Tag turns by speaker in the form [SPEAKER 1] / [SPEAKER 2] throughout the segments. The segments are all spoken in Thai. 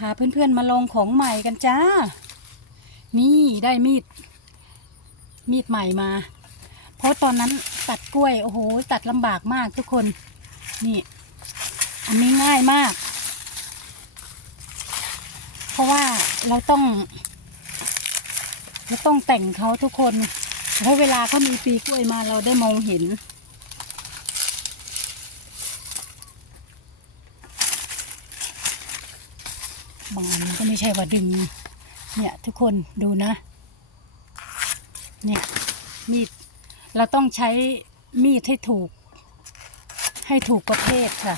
[SPEAKER 1] พาเพื่อนๆมาลองของใหม่กันจ้า นี่ได้มีด มีดใหม่มา เพราะตอนนั้นตัดกล้วย โอ้โห ตัดลำบากมากทุกคน นี่ อันนี้ง่ายมาก เพราะว่าเราต้องเราต้องแต่งเขาทุกคน เพราะเวลาเขามีปีกล้วยมาเราได้มองเห็น บางอันก็ไม่ใช่ว่าดึง เนี่ยทุกคนดูนะ เนี่ยมีดเราต้องใช้มีดให้ถูก ให้ถูกประเภทค่ะ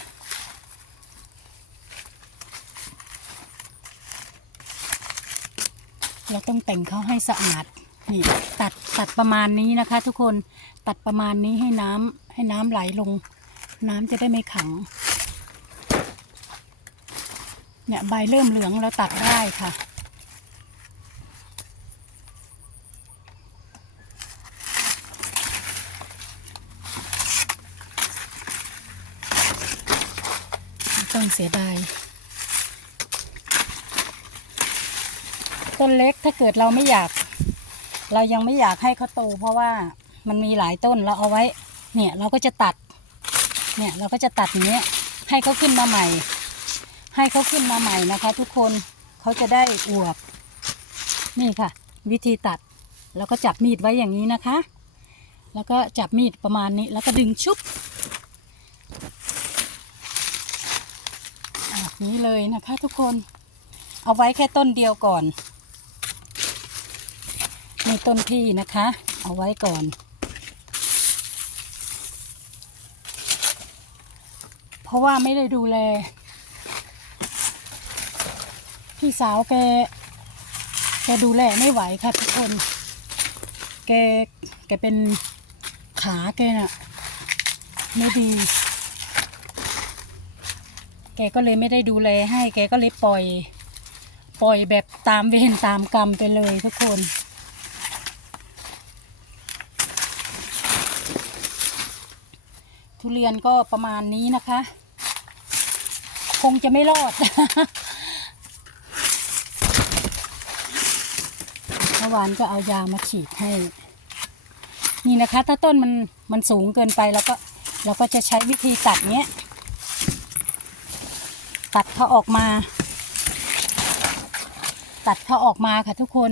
[SPEAKER 1] เราต้องแต่งเขาให้สะอาดนี่ตัดตัดประมาณนี้นะคะ ทุกคนตัดประมาณนี้ให้น้ำให้น้ำไหลลง น้ำจะได้ไม่ขัง เนี่ยใบเริ่มเหลืองแล้วตัดได้ค่ะ ต้องเสียดายต้นเล็กถ้าเกิดเราไม่อยาก เรายังไม่อยากให้เขาโต เพราะว่ามันมีหลายต้นเราเอาไว้ เนี่ยเราก็จะตัด เนี่ยเราก็จะตัดอย่างเงี้ยให้เขาขึ้นมาใหม่ ให้เขาขึ้นมาใหม่นะคะ ทุกคนเขาจะได้อวบ นี่ค่ะ วิธีตัด แล้วก็จับมีดไว้อย่างนี้นะคะ แล้วก็จับมีดประมาณนี้ แล้วก็ดึงชุบอะนี้เลยนะคะ ทุกคนเอาไว้แค่ต้นเดียวก่อนนี่ต้นพี่นะคะ เอาไว้ก่อนเพราะว่าไม่ได้ดูแล พี่สาวแกแกดูแลไม่ไหวค่ะทุกคน แกแกเป็นขาแกน่ะไม่ดี แกก็เลยไม่ได้ดูแลให้ แกก็เลยปล่อย ปล่อยแบบตามเวรตามกรรมไปเลยทุกคนทุเรียนก็ประมาณนี้นะคะ คงจะไม่รอด มื่อวานก็เอายามาฉีดให้ นี่นะคะ ถ้าต้นมันมันสูงเกินไปเราก็เราก็จะใช้วิธีตัดเนี้ย ตัดเขาออกมา ตัดเขาออกมาค่ะทุกคน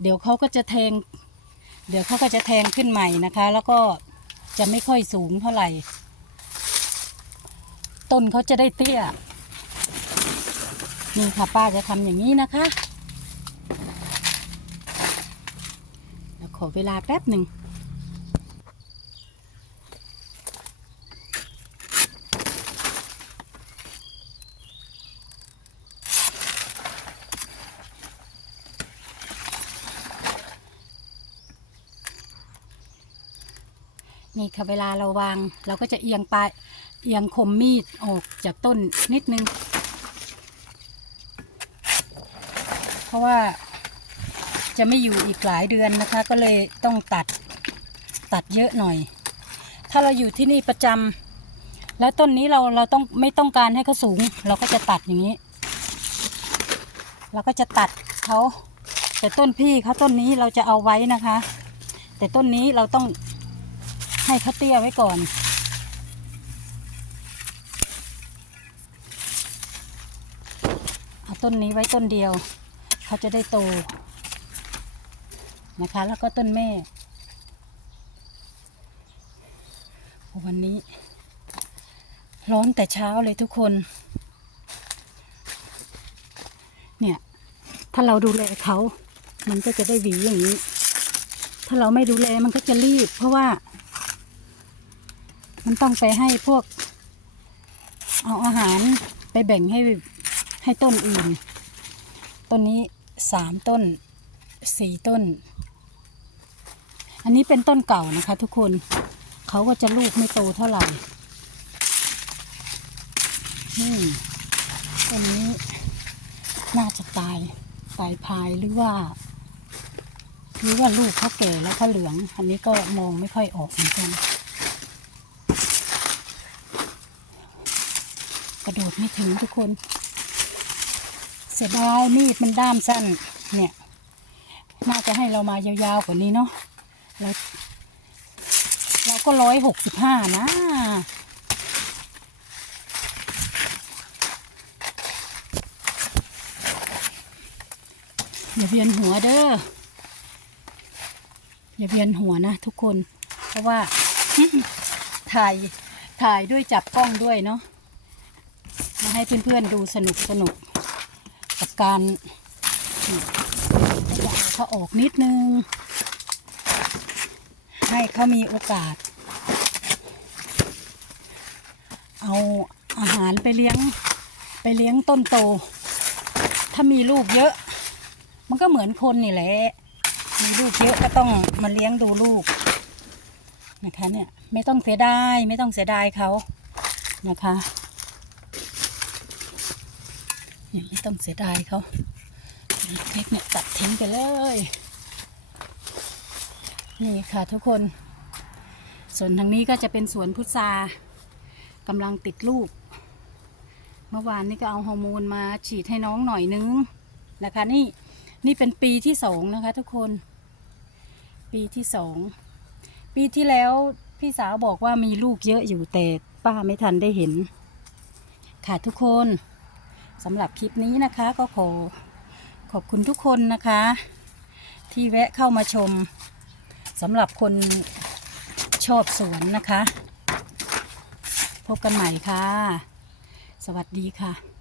[SPEAKER 1] เดี๋ยวเขาก็จะแทง เดี๋ยวเขาก็จะแทงขึ้นใหม่นะคะ แล้วก็จะไม่ค่อยสูงเท่าไหร่ ต้นเขาจะได้เตี้ย นี่ค่ะป้าจะทำอย่างนี้นะคะเดี๋ยวข อเวลาแป๊บหนึ่งนี่ค่ะเวลาเราวางเราก็จะเอียงปลายเอียงคมมีดออกจากต้นนิดนึง เพราะว่า จะไม่อยู่อีกหลายเดือนนะคะ ก็เลยต้องตัดตัดเยอะหน่อย ถ้าเราอยู่ที่นี่ประจำแล้วต้นนี้เราเราต้องไม่ต้องการให้เขาสูง เราก็จะตัดอย่างนี้ เราก็จะตัดเขาแต่ต้นพี่เขาต้นนี้เราจะเอาไว้นะคะ แต่ต้นนี้เราต้องให้เขาเตี้ยไว้ก่อนเอาต้นนี้ไว้ต้นเดียว เขาจะได้โต นะคะ แล้วก็ต้นแม่ วันนี้ ร้อนแต่เช้าเลยทุกคน เนี่ย ถ้าเราดูแลเขา มันก็จะได้หวีอย่างนี้ ถ้าเราไม่ดูแลมันก็จะรีบ เพราะว่า มันต้องไปให้พวก เอาอาหารไปแบ่งให้ให้ต้นอื่น ต้นนี้สามต้นสี่ต้น อันนี้เป็นต้นเก่านะคะ ทุกคนเขาก็จะลูกไม่โตเท่าไหร่นี่ต้นนี้น่าจะตายตายพายหรือว่าหรือว่าลูกเขาแก่แล้วเขาเหลือง อันนี้ก็มองไม่ค่อยออกเหมือนกันกระโดดไม่ถึงทุกคน เสียดายมีดมันด้ามสั้นเนี่ย น่าจะให้เรามายาวๆกว่านี้เนาะ เราเราก็ร้อยหกสิบห้านะอย่าเวียนหัวเด้ออย่าเวียนหัวนะทุกคน เพราะว่าถ่ายถ่ายด้วยจับกล้องด้วยเนาะมาให้เพื่อนๆดูสนุกสนุกกับการจะเอาเขาออกนิดนึง ให้เขามีโอกาส เอาอาหารไปเลี้ยงไปเลี้ยงต้นโต ถ้ามีลูกเยอะ มันก็เหมือนคนนี่แหละ มีลูกเยอะก็ต้องมาเลี้ยงดูลูกนะคะเนี่ยไม่ต้องเสียดายไม่ต้องเสียดายเขานะคะเนี่ยไม่ต้องเสียดายเขาเทคเนี่ยตัดทิ้งไปเลย นี่ค่ะทุกคน ส่วนทางนี้ก็จะเป็นสวนพุทรากำลังติดลูก เมื่อวานนี้ก็เอาฮอร์โมนมาฉีดให้น้องหน่อยนึงนะคะนี่นี่เป็นปีที่สองนะคะทุกคน ปีที่สองปีที่แล้วพี่สาวบอกว่ามีลูกเยอะอยู่แต่ป้าไม่ทันได้เห็น ค่ะทุกคนสำหรับคลิปนี้นะคะก็ขอขอบคุณทุกคนนะคะ ที่แวะเข้ามาชม สำหรับคนชอบสวนนะคะ พบกันใหม่ค่ะ สวัสดีค่ะ